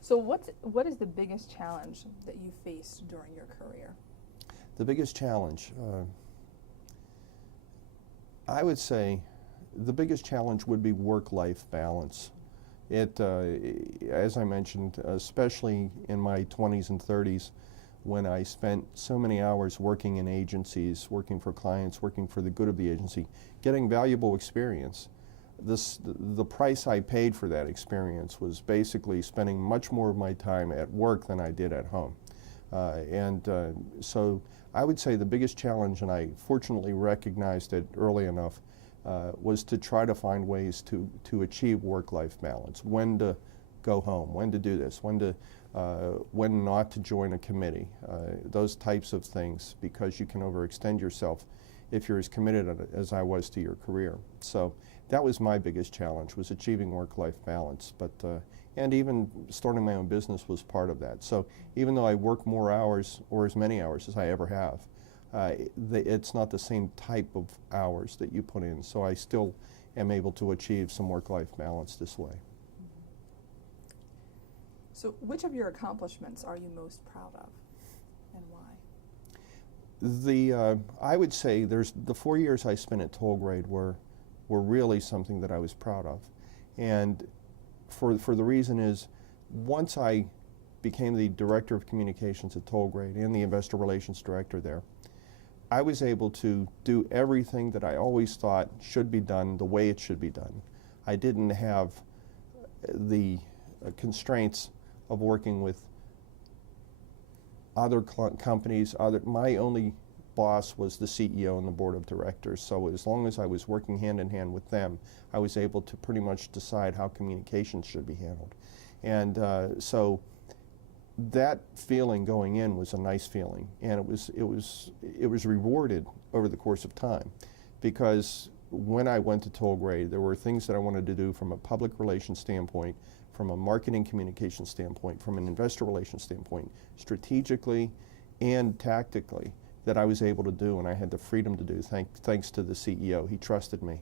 So what is the biggest challenge that you faced during your career? The biggest challenge, I would say the biggest challenge would be work-life balance. As I mentioned, especially in my 20s and 30s, when I spent so many hours working in agencies, working for clients, working for the good of the agency, getting valuable experience. The price I paid for that experience was basically spending much more of my time at work than I did at home. So I would say the biggest challenge, and I fortunately recognized it early enough, was to try to find ways to achieve work-life balance. When to go home, when to do this, when not to join a committee, those types of things, because you can overextend yourself if you're as committed as I was to your career. So that was my biggest challenge, was achieving work-life balance. And even starting my own business was part of that. So even though I work more hours, or as many hours as I ever have, it's not the same type of hours that you put in. So I still am able to achieve some work-life balance this way. So which of your accomplishments are you most proud of, and why? I would say the 4 years I spent at Tollgrade were really something that I was proud of. And for the reason is, once I became the Director of Communications at Tollgrade and the Investor Relations Director there, I was able to do everything that I always thought should be done the way it should be done. I didn't have the constraints of working with other companies. My only boss was the CEO and the board of directors, so as long as I was working hand in hand with them, I was able to pretty much decide how communications should be handled. And so that feeling going in was a nice feeling, and it was rewarded over the course of time, because when I went to Tollgrade, there were things that I wanted to do from a public relations standpoint, from a marketing communication standpoint, from an investor relations standpoint, strategically and tactically, that I was able to do, and I had the freedom to do thanks to the CEO. He trusted me.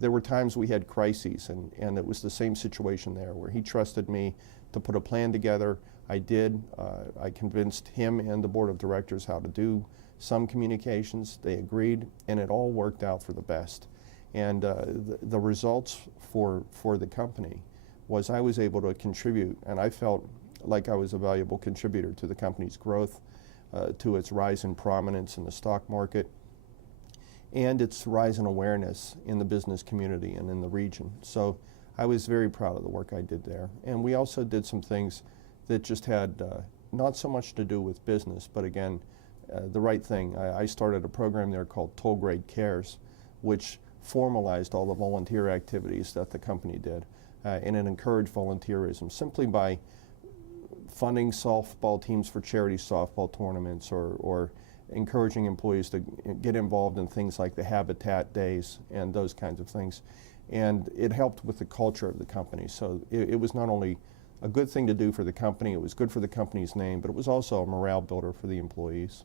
There were times we had crises, and it was the same situation there, where he trusted me to put a plan together. I did. I convinced him and the board of directors how to do some communications. They agreed, and it all worked out for the best. And the results for the company was I was able to contribute, and I felt like I was a valuable contributor to the company's growth, to its rise in prominence in the stock market, and its rise in awareness in the business community and in the region. So I was very proud of the work I did there. And we also did some things that just had not so much to do with business, but again, the right thing. I started a program there called Tollgrade Cares, which formalized all the volunteer activities that the company did, and it encouraged volunteerism simply by funding softball teams for charity softball tournaments, or encouraging employees to get involved in things like the Habitat Days and those kinds of things. And it helped with the culture of the company. So it was not only a good thing to do for the company, it was good for the company's name, but it was also a morale builder for the employees.